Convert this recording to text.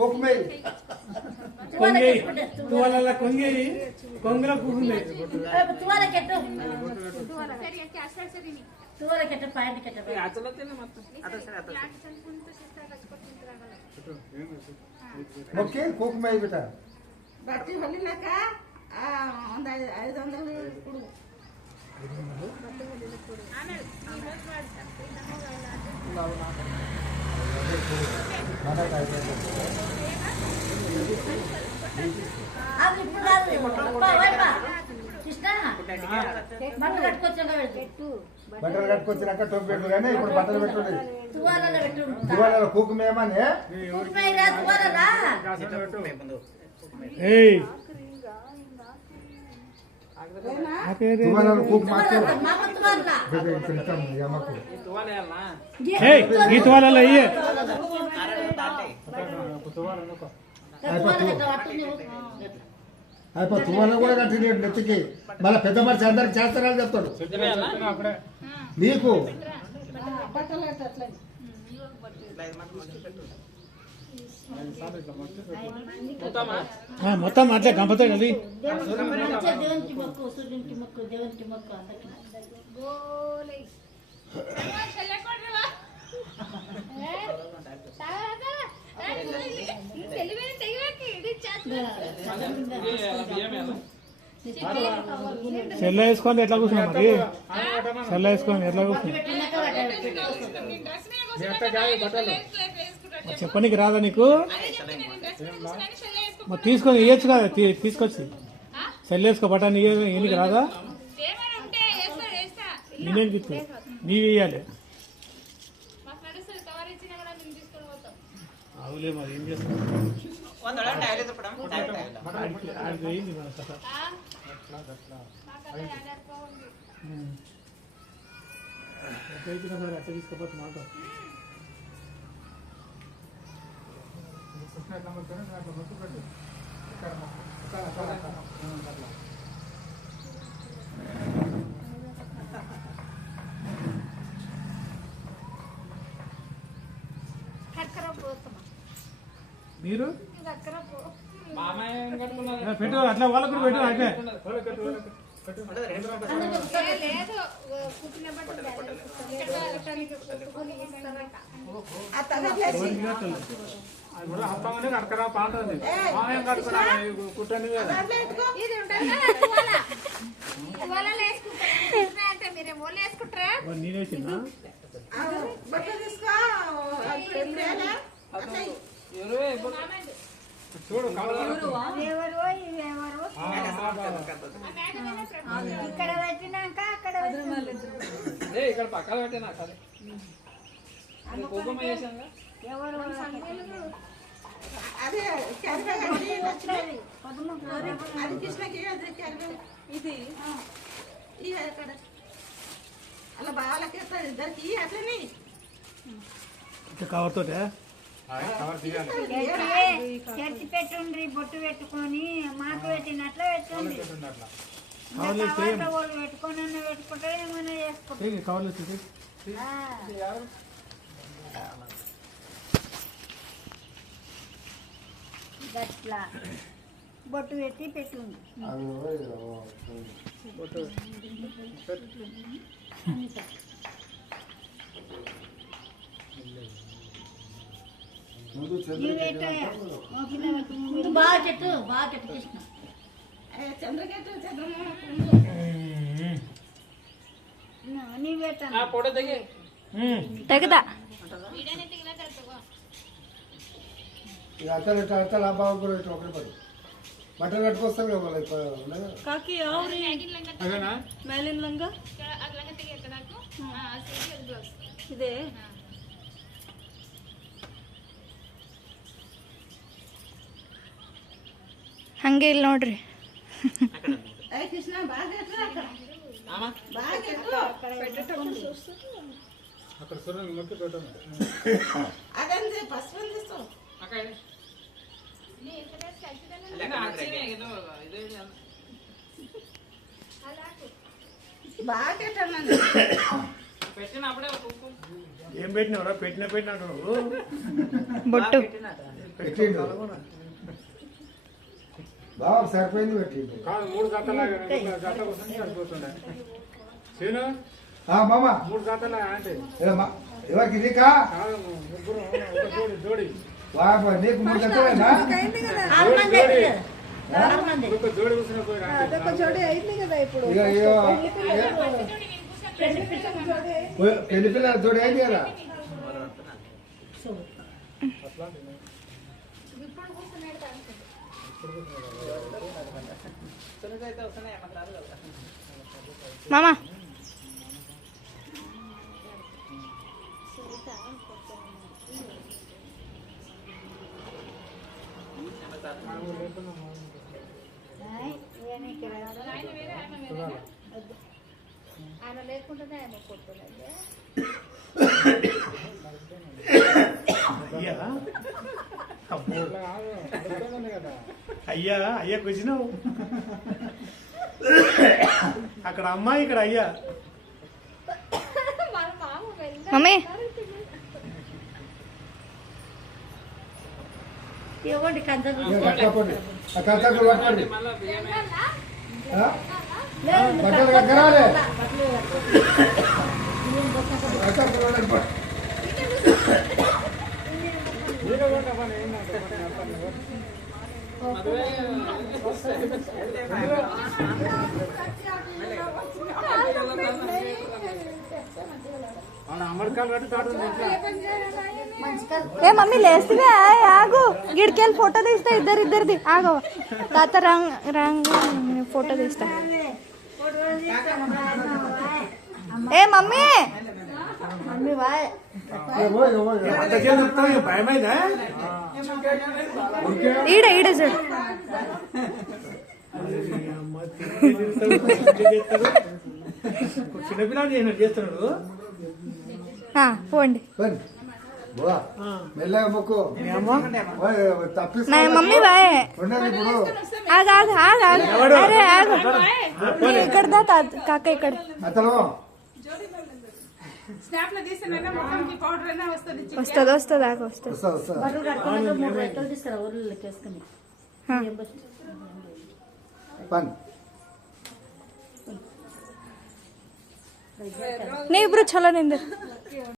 కుక్మే తువాల కొంగి కొంగల కూకుంది తువాల కెట్టు తువాల కెట్టు point కెట్టు okay కుక్మే बेटा బట్టి ಹೊಲಿಲಕ 500 ಕೊಡು ಆಮೇಲೆ బట్టలు కట్టుకొచ్చినాక టోపీ పెట్టు కానీ ఇప్పుడు బట్టలు పెట్టుండే తువాలలో కుక్మేమని తువాలలో కుక్ మాత్రం ఈ తువాలలో అయ్యే అయిపోయి తువాలో కూడా కట్టింది నెత్తికి మళ్ళీ పెద్ద మనిషి అందరికి చేస్తారని చెప్తాడు నీకు మొత్తం అట్లే కంపతాడు అది దేవునికి మొక్కు సూర్యునికి మొక్కు దేవునికి మొక్కు సెల్ల వేసుకొని ఎట్లా కూర్చున్నాం మరి సెల్ల వేసుకొని ఎట్లా కూర్చున్నాం చెప్పనీకి రాదా నీకు మరి తీసుకొని ఇవ్వచ్చు కదా తీసుకొచ్చి సెల్ వేసుకో బటాన్ని ఈయనకి రాదా నేనేం చెప్తా నీవి ఇవ్వాలి అవులే మరి ఏం చేస్తాం అట్లా తీసుకపోతే మాట మీరు పెట్టు అట్లా వాళ్ళకు కూడా పెట్టు అయితే అక్కడ పాంటుంది కుట్టని నేనేసిందా చూడు ఇక్కడ పెట్టినాక అక్కడ ఇక్కడ పక్కన పెట్టినా సరే అదే అది కృష్ణకి ఇది అక్కడ అలా బాగాలకి ఇద్దరికి అట్లనే కవర్ తోటే చర్చి పెట్టుండ్రి బొట్టు పెట్టుకొని మాకు పెట్టినట్లే పెట్టండి వాళ్ళు పెట్టుకొని పెట్టుకుంటే ఏమైనా చేసుకుంటాం గట్లా బొట్టు పెట్టి పెట్టుంది బాగా చెట్టు కృష్ణ చంద్రకేతు నీ పెట్టాను తెగదా అక్కడ బాబు కూడా ఒకటి పడి బట్టలు కట్టుకొస్తారు కదా కాకి మేలిన లంగా ఇదే ಹಂಗೆ ಇಲ್ಲಿ ನೋಡ್ರಿ ಕೃಷ್ಣ అదంతే ఫస్ట్ బాగా ఏం పెట్టినవరా పెట్టినాడు బొట్టు పెట్టిండు బాగా సరిపోయింది పెట్టిండు కాదు 3 జతలాగా జత కోసం సరిపోతుండే సీను మామ 3 జతలా అంటే ఎవరికి నీకా కాదు ముగ్గురు ఒక జోడి బాబా నీకు 3 జతలేనా అయింది కదా 6 మంది అయితే కదా. 6 మంది. ఒక జోడి కూర్చుని పోయి అదొక జోడి అయింది కదా ఇప్పుడు ఇక పెళ్లి పిల్లల తోడు అయింది కదా మామా ఆయన లేకుండానే ఆయన కొట్టుకోలేదు. అయ్యా అయ్యా కూర్చున్నావు అక్కడ అమ్మాయి ఇక్కడ అయ్యా మమ్మీ ఇవ్వండి కంచ కట్టపండి ఆ కంచాకులు పట్టండి బట్టలు కట్టరాలే కంచాకులు పట్టండి. అమరికాలు కట్టి తాటు ఏ మమ్మీ లేస్తే ఆగు గిడికెళ్ళి ఫోటో తీస్తా ఇద్దరిది ఆగో తాత రాంగ్ ఫోటో తీస్తా ఏ మమ్మీ మమ్మీ వాయ్ భయమైందా ఈడ చూడు చిన్నపిల్లలు చేస్తున్నాడు పోండి పని. బువ్వా, మెల్లగా మొక్కు నా మమ్మీ బాయ్ ఉండదు ఇప్పుడు ఆగు అరే ఆగు ఇక్కడ దా కాక ఇక్కడ అతను స్నాప్ లో తీసిన మొత్తం పౌడర్ అయినా వస్తుంది వస్తుంది ఆగు వస్తుంది వస్తా వస్తా బట్టలు కట్టుకున్నాక 3 రెక్కలు తీసుకురా ఊర్లోకి వేసుకుని పని నీ ఇప్పుడు చల్ల నింది